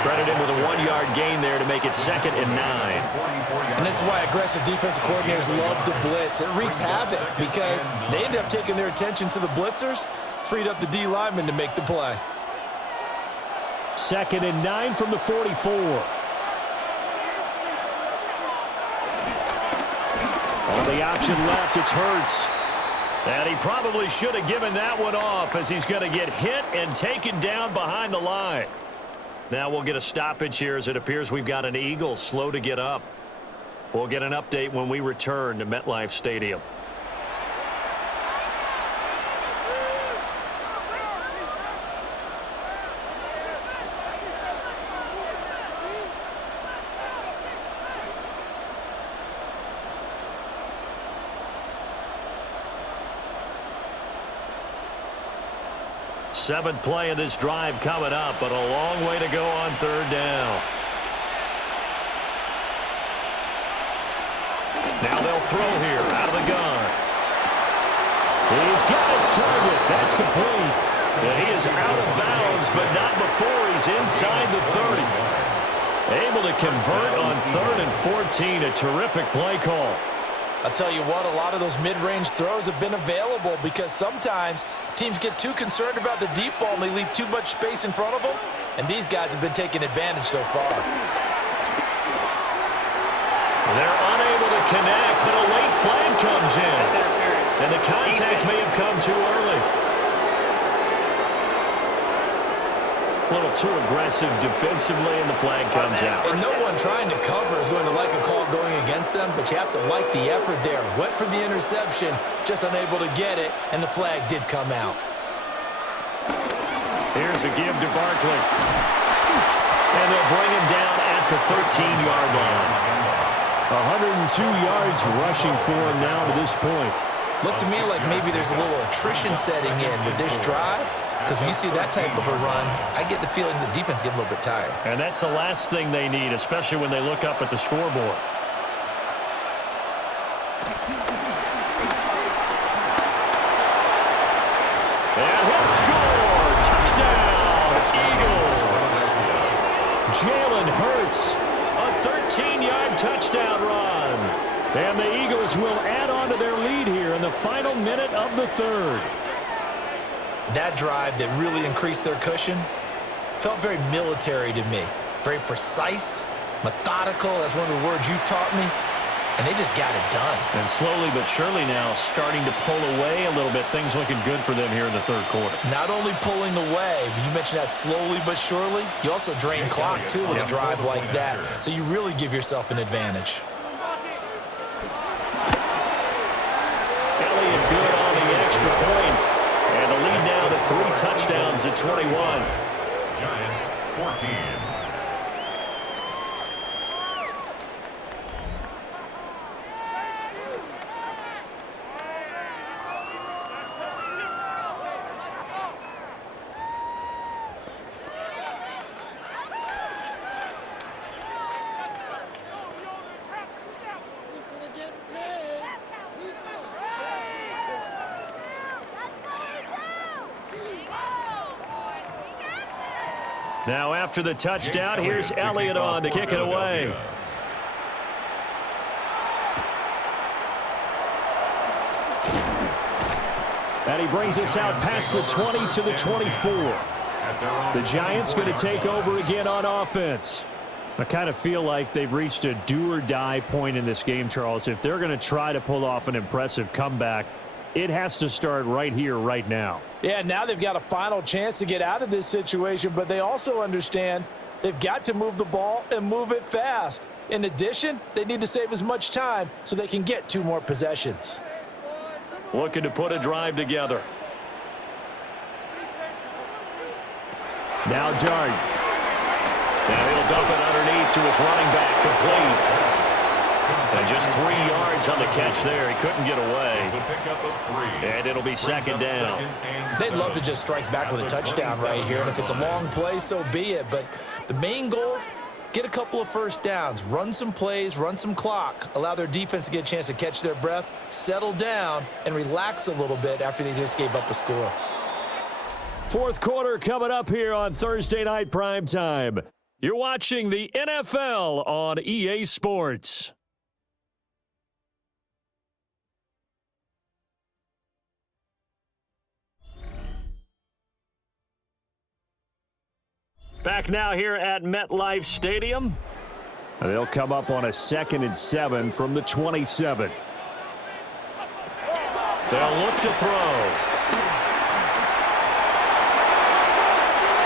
Credit him with a 1-yard gain there to make it 2nd and 9. And this is why aggressive defensive coordinators love to blitz. It wreaks havoc because they end up taking their attention to the blitzers, freed up the D lineman to make the play. 2nd and 9 from the 44. On the option left, it's Hurts. And he probably should have given that one off, as he's going to get hit and taken down behind the line. Now we'll get a stoppage here, as it appears we've got an Eagle slow to get up. We'll get an update when we return to MetLife Stadium. Seventh play of this drive coming up, but a long way to go on third down. Now they'll throw here out of the gun. He's got his target. That's complete. And he is out of bounds, but not before he's inside the 30. Able to convert on 3rd and 14. A terrific play call. I'll tell you what, a lot of those mid-range throws have been available because sometimes teams get too concerned about the deep ball and they leave too much space in front of them, and these guys have been taking advantage so far. They're unable to connect, but a late flag comes in, and the contact may have come too early. A little too aggressive defensively, and the flag comes out. And no one trying to cover is going to like a call going against them, but you have to like the effort there. Went for the interception, just unable to get it, and the flag did come out. Here's a give to Barkley. And they'll bring him down at the 13-yard line. 102 yards rushing for him now to this point. Looks to me like maybe there's a little attrition setting in with this drive, because when you see that type of a run, I get the feeling the defense get a little bit tired. And that's the last thing they need, especially when they look up at the scoreboard. And he'll score! Touchdown, Eagles! Jalen Hurts, a 13-yard touchdown run. And the Eagles will add on to their lead here in the final minute of the third. That drive that really increased their cushion felt very military to me. Very precise, methodical. That's one of the words you've taught me. And they just got it done. And slowly but surely now starting to pull away a little bit. Things looking good for them here in the third quarter. Not only pulling away, but you mentioned that slowly but surely. You also drain clock, too, with a drive like that. So you really give yourself an advantage. Elliott good on extra point. And the lead now to 3 touchdowns at 21. Giants 14. Now after the touchdown, here's Elliott on to kick it away. And he brings us out past the 20 to the 24. The Giants going to take over again on offense. I kind of feel like they've reached a do-or-die point in this game, Charles. If they're going to try to pull off an impressive comeback, it has to start right here, right now. Yeah, now they've got a final chance to get out of this situation, but they also understand they've got to move the ball and move it fast. In addition, they need to save as much time so they can get 2 more possessions. Looking to put a drive together. Now Dart. Now he'll dump it underneath to his running back, complete. And just 3 yards on the catch there. He couldn't get away. And it'll be second down. They'd love to just strike back with a touchdown right here, and if it's a long play, so be it. But the main goal, get a couple of first downs, run some plays, run some clock, allow their defense to get a chance to catch their breath, settle down, and relax a little bit after they just gave up a score. Fourth quarter coming up here on Thursday Night Primetime. You're watching the NFL on EA Sports. Back now here at MetLife Stadium. They'll come up on a 2nd and 7 from the 27. They'll look to throw.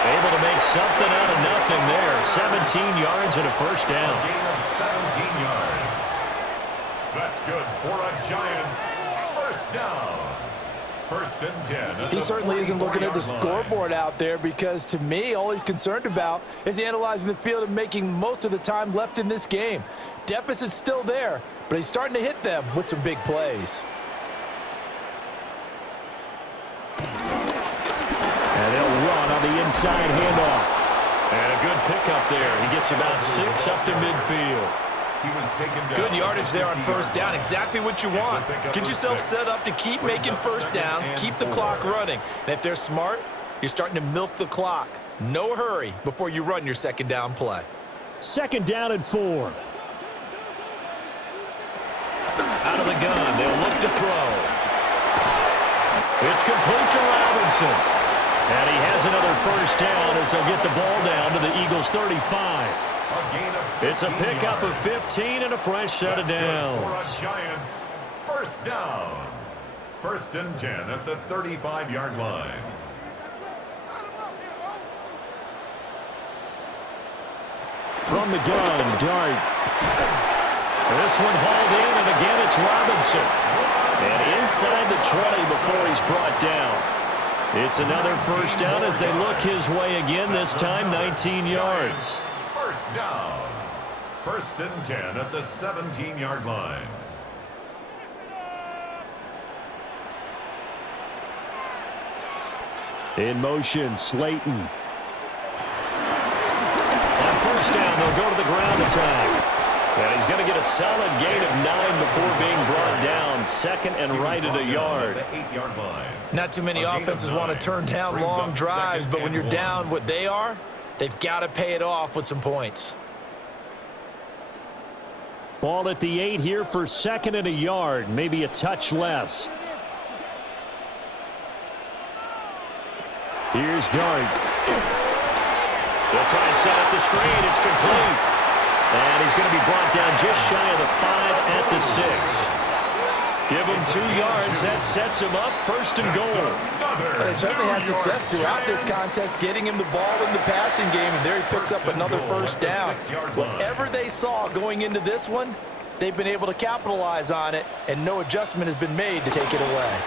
Able to make something out of nothing there. 17 yards and a first down. A gain of 17 yards. That's good for a Giants first down. 1st and 10. He certainly isn't looking at the scoreboard out there because, to me, all he's concerned about is analyzing the field and making most of the time left in this game. Deficit's still there, but he's starting to hit them with some big plays. And they'll run on the inside handoff. And a good pickup there. He gets about 6 up to midfield. He was taken down. Good yardage there on first down. Exactly what you want. Get yourself set up to keep making first downs, keep the clock running. And if they're smart, you're starting to milk the clock. No hurry before you run your second down play. 2nd down and 4. Out of the gun, they'll look to throw. It's complete to Robinson. And he has another first down as they'll get the ball down to the Eagles' 35. It's a pickup of 15 and a fresh set of downs. For a Giants first down. 1st and 10 at the 35-yard line. From the gun, Dart. This one hauled in, and again it's Robinson. And inside the 20 before he's brought down. It's another first down as they look his way again, this time 19 yards. First down. 1st and 10 at the 17-yard line. In motion, Slayton. On first down, they'll go to the ground attack. And he's going to get a solid gain of 9 before being brought down. 2nd and right at a yard. The 8-yard line. Not too many offenses want to turn down long drives, but when you're down what they are, they've got to pay it off with some points. Ball at the 8 here for 2nd and a yard, maybe a touch less. Here's Dart. They'll try and set up the screen. It's complete. And he's going to be brought down just shy of the 5 at the 6. Give him 2 yards. That sets him up 1st and goal. They certainly had success throughout this contest, getting him the ball in the passing game, and there he picks up another first down. Whatever they saw going into this one, they've been able to capitalize on it, and no adjustment has been made to take it away.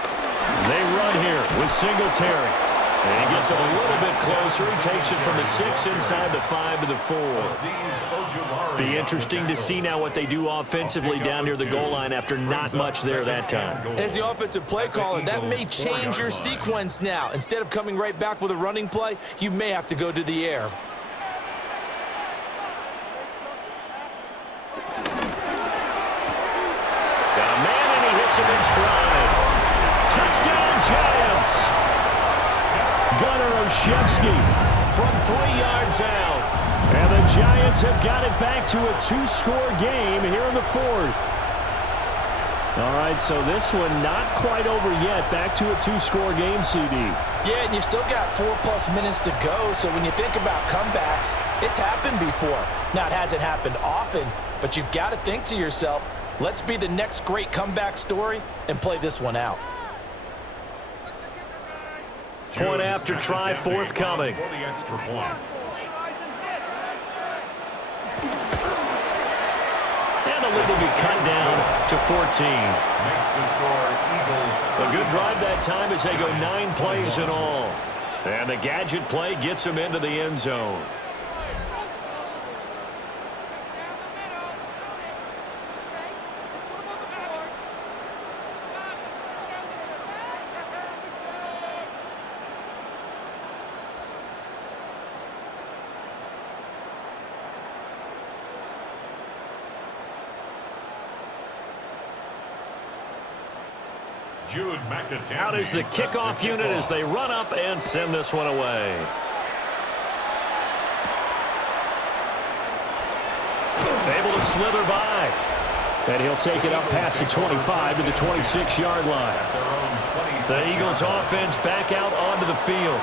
They run here with Singletary. And he gets a little bit closer. He takes it from the 6 inside the 5 to the 4. Be interesting to see now what they do offensively down near the goal line after not much there that time. As the offensive play caller, that may change your sequence now. Instead of coming right back with a running play, you may have to go to the air. Got a man and he hits him in stride. Touchdown, Giants! Gunnar Olszewski from 3 yards out. And the Giants have got it back to a 2-score game here in the 4th. All right, so this one not quite over yet. Back to a 2-score game, CD. Yeah, and you've still got 4+ minutes to go, so when you think about comebacks, it's happened before. Now, it hasn't happened often, but you've got to think to yourself, let's be the next great comeback story and play this one out. Point after try forthcoming. For the extra point. And the lead will be cut down to 14. Makes the score Eagles. A good drive that time as they go 9 plays in all. And the gadget play gets them into the end zone. Out is the kickoff unit as they run up and send this one away. Able to slither by. And he'll take it up past the 25 to the 26-yard line. The Eagles offense back out onto the field.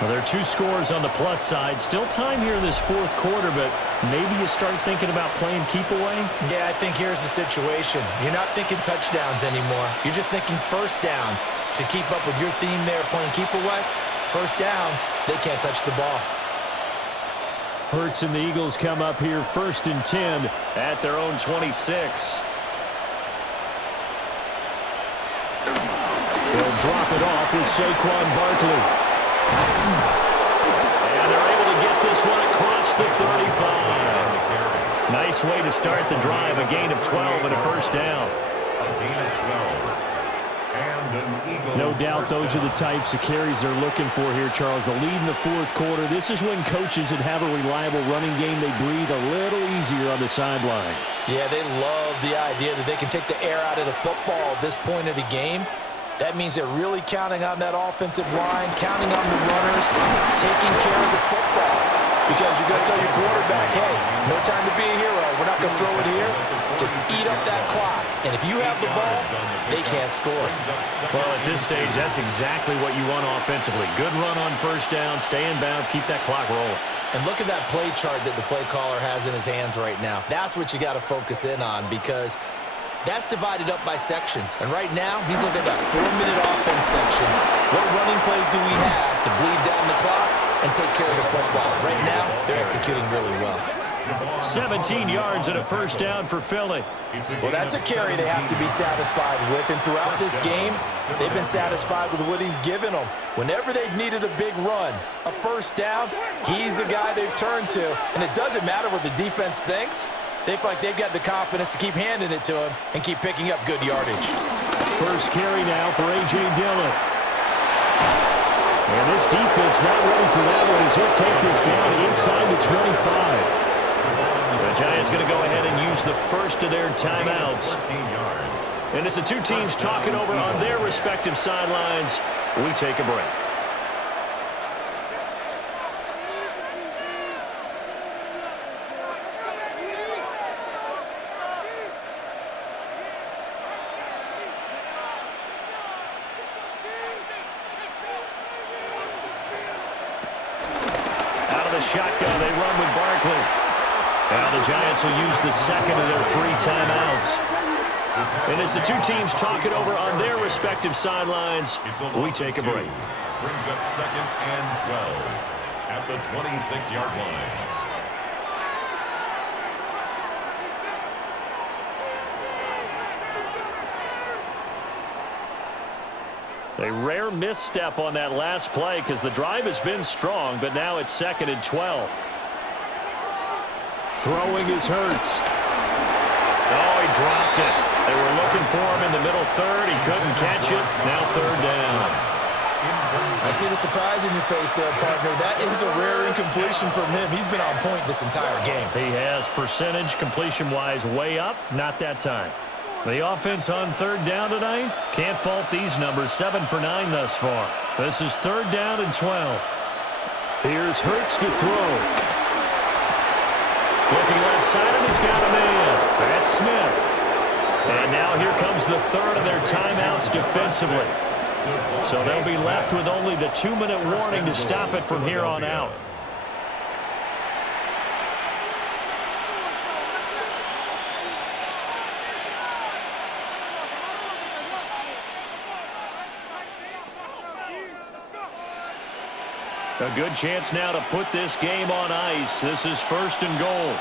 Well, there are 2 scores on the plus side. Still time here in this 4th quarter, but maybe you start thinking about playing keep away? Yeah, I think here's the situation. You're not thinking touchdowns anymore. You're just thinking first downs. To keep up with your theme there, playing keep away, first downs, they can't touch the ball. Hurts and the Eagles come up here 1st and 10 at their own 26. They'll drop it off with Saquon Barkley. And they're able to get this one across the 35. Nice way to start the drive. A gain of 12 and a first down. A gain of 12. And an Eagle. No doubt those are the types of carries they're looking for here, Charles. The lead in the 4th quarter. This is when coaches that have a reliable running game, they breathe a little easier on the sideline. Yeah, they love the idea that they can take the air out of the football at this point of the game. That means they're really counting on that offensive line, counting on the runners, taking care of the football. Because you're going to tell your quarterback, hey, no time to be a hero. We're not going to throw it here. Just eat up that clock. And if you have the ball, they can't score. Well, at this stage, that's exactly what you want offensively. Good run on first down, stay in bounds, keep that clock rolling. And look at that play chart that the play caller has in his hands right now. That's what you got to focus in on, because that's divided up by sections. And right now, he's looking at that 4-minute offense section. What running plays do we have to bleed down the clock and take care of the football? Right now, they're executing really well. 17 yards and a first down for Philly. Well, that's a carry they have to be satisfied with. And throughout this game, they've been satisfied with what he's given them. Whenever they've needed a big run, a first down, he's the guy they've turned to. And it doesn't matter what the defense thinks. They feel like they've got the confidence to keep handing it to him and keep picking up good yardage. First carry now for A.J. Dillon. And this defense not ready for that one as he'll take this down inside the 25. The Giants going to go ahead and use the first of their timeouts. And as the 2 teams talking over on their respective sidelines, we take a break. Shotgun, they run with Barkley. Now the Giants will use the second of their 3 timeouts. And as the 2 teams talk it over on their respective sidelines, we take a break. Brings up 2nd and 12 at the 26-yard line. A rare misstep on that last play because the drive has been strong, but now it's 2nd and 12. Throwing is Hurts. Oh, he dropped it. They were looking for him in the middle third. He couldn't catch it. Now 3rd down. I see the surprise in your face there, partner. That is a rare incompletion from him. He's been on point this entire game. He has percentage completion-wise way up. Not that time. The offense on 3rd down tonight, can't fault these numbers. 7 for 9 thus far. This is 3rd down and 12. Here's Hurts to throw. Looking left side, and he's got a man. That's Smith. And now here comes the 3rd of their timeouts defensively. So they'll be left with only the 2-minute warning to stop it from here on out. A good chance now to put this game on ice. This is 1st and goal.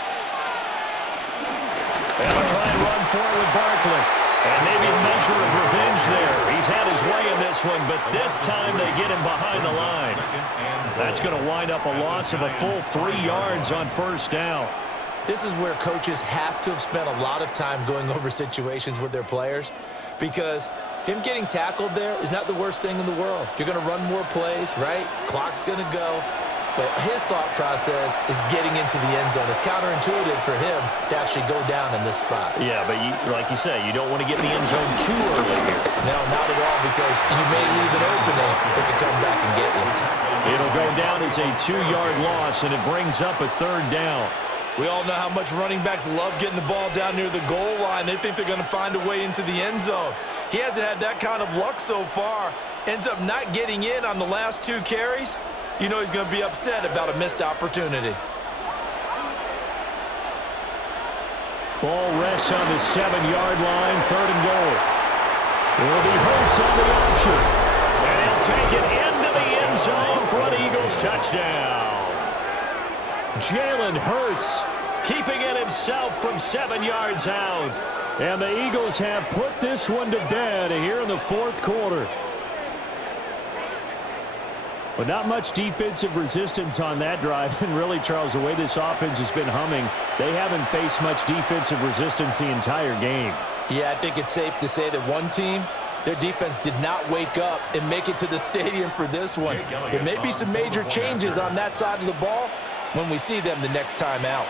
They'll try and run for it with Barkley. And maybe a measure of revenge there. He's had his way in this one, but this time they get him behind the line. That's going to wind up a loss of a full 3 yards on 1st down. This is where coaches have to have spent a lot of time going over situations with their players, because him getting tackled there is not the worst thing in the world. You're going to run more plays, right? Clock's going to go. But his thought process is getting into the end zone. It's counterintuitive for him to actually go down in this spot. Yeah, but like you say, you don't want to get in the end zone too early here. No, not at all, because you may leave an opening that could come back and get you. It'll go down as a 2-yard loss, and it brings up a 3rd down. We all know how much running backs love getting the ball down near the goal line. They think they're going to find a way into the end zone. He hasn't had that kind of luck so far. Ends up not getting in on the last 2 carries. You know he's going to be upset about a missed opportunity. Ball rests on the 7-yard line, 3rd and goal. It'll be Hurts on the option. And he'll take it into the end zone for an Eagles touchdown. Jalen Hurts keeping it himself from 7 yards out. And the Eagles have put this one to bed here in the 4th quarter. But not much defensive resistance on that drive. And really, Charles, the way this offense has been humming, they haven't faced much defensive resistance the entire game. Yeah, I think it's safe to say that one team, their defense did not wake up and make it to the stadium for this one. There may be some major changes on that side of the ball when we see them the next time out.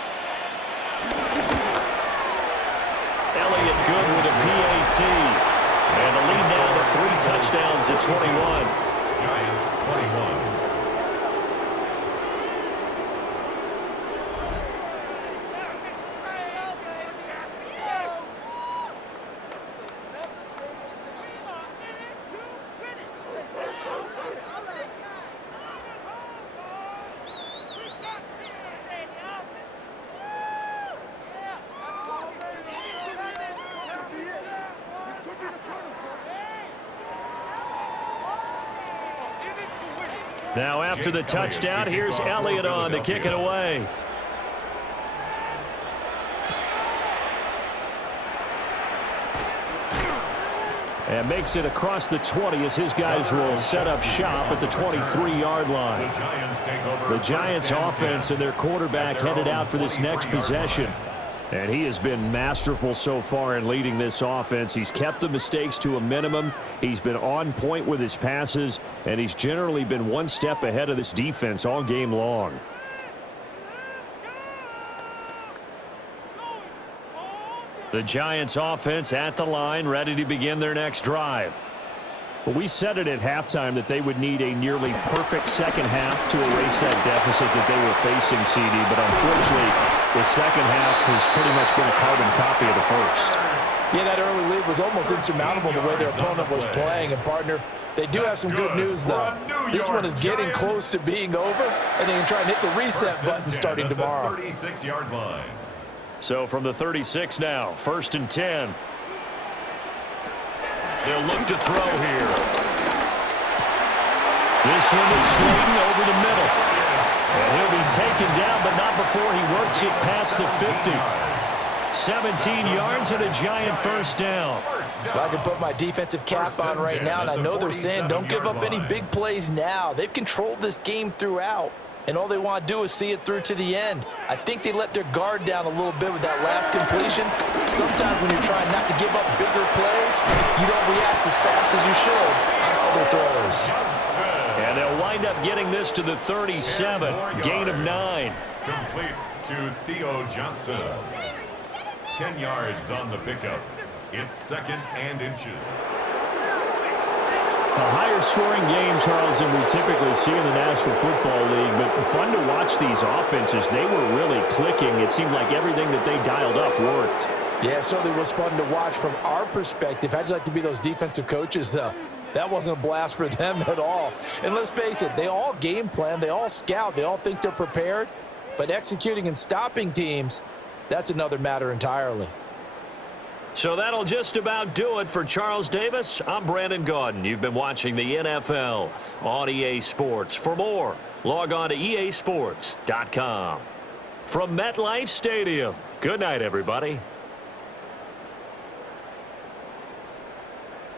Elliott good with a PAT. And the lead now to 3 touchdowns at 21. Giants 21. Now after the touchdown, here's Elliott on to kick it away. And makes it across the 20 as his guys will set up shop at the 23-yard line. The Giants offense and their quarterback headed out for this next possession. And he has been masterful so far in leading this offense. He's kept the mistakes to a minimum. He's been on point with his passes, and he's generally been one step ahead of this defense all game long. The Giants offense at the line, ready to begin their next drive. Well, we said it at halftime that they would need a nearly perfect second half to erase that deficit that they were facing, CD, but unfortunately, the second half has pretty much been a carbon copy of the first. Yeah, that early lead was almost insurmountable the way their opponent was playing. And, partner, they do have some good news, though. This one is getting close to being over, and they can try and hit the reset button starting tomorrow. 36-yard line. So from the 36 now, 1st and 10. They'll look to throw here. This one is Slayton over the middle. And he'll be taken down, but not before he works it past the 50. 17 yards and a Giant first down. Well, I can put my defensive cap on right now, and I know they're saying don't give up any big plays now. They've controlled this game throughout, and all they want to do is see it through to the end. I think they let their guard down a little bit with that last completion. Sometimes when you're trying not to give up bigger plays, you don't react as fast as you should on other throws. And they'll wind up getting this to the 37, gain of 9. Complete to Theo Johnson. 10 yards on the pickup. It's 2nd and inches. A higher scoring game, Charles, than we typically see in the National Football League, but fun to watch these offenses. They were really clicking. It seemed like everything that they dialed up worked. Yeah, it certainly was fun to watch from our perspective. How'd you like to be those defensive coaches, though? That wasn't a blast for them at all. And let's face it, they all game plan, they all scout, they all think they're prepared, but executing and stopping teams, that's another matter entirely. So that'll just about do it for Charles Davis. I'm Brandon Gaudin. You've been watching the NFL on EA Sports. For more, log on to easports.com. From MetLife Stadium, good night, everybody.